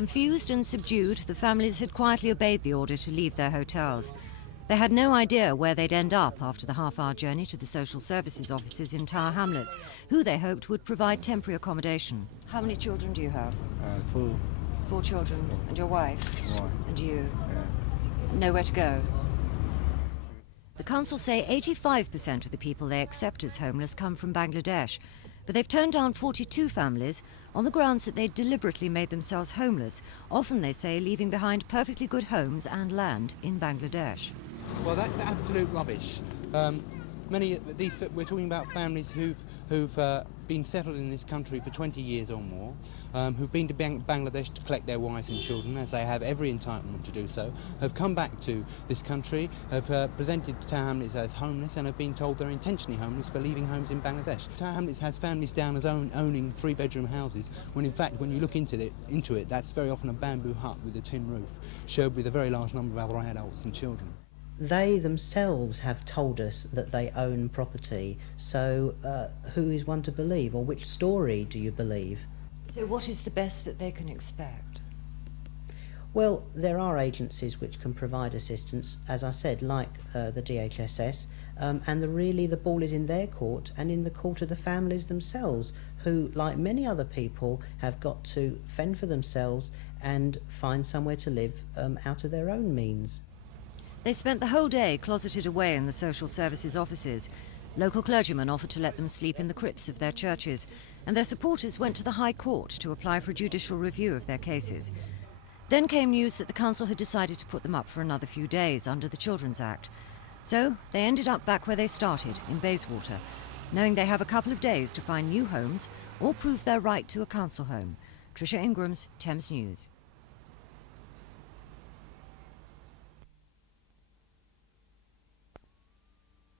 Confused and subdued, the families had quietly obeyed the order to leave their hotels. They had no idea where they'd end up after the half-hour journey to the social services offices in Tower Hamlets, who they hoped would provide temporary accommodation. How many children do you have? 4. 4 children. And your wife? Right. And you? Yeah. Nowhere to go? The council say 85% of the people they accept as homeless come from Bangladesh, but they've turned down 42 families on the grounds that they deliberately made themselves homeless, often, they say, leaving behind perfectly good homes and land in Bangladesh. Well, that's absolute rubbish. Many of these, we're talking about families who've been settled in this country for 20 years or more, who've been to Bangladesh to collect their wives and children, as they have every entitlement to do so, have come back to this country, have presented Tower Hamlets as homeless, and have been told they're intentionally homeless for leaving homes in Bangladesh. Tower Hamlets has families down as owning 3-bedroom houses, when in fact, when you look into it, that's very often a bamboo hut with a tin roof, shared with a very large number of other adults and children. They themselves have told us that they own property, so who is one to believe, or which story do you believe? So what is the best that they can expect? Well, there are agencies which can provide assistance, as I said, like the DHSS, and really the ball is in their court and in the court of the families themselves, who, like many other people, have got to fend for themselves and find somewhere to live out of their own means. They spent the whole day closeted away in the social services offices. Local clergymen offered to let them sleep in the crypts of their churches, and their supporters went to the High Court to apply for a judicial review of their cases. Then came news that the council had decided to put them up for another few days under the Children's Act. So they ended up back where they started, in Bayswater, knowing they have a couple of days to find new homes or prove their right to a council home. TRICIA Ingrams, Thames News.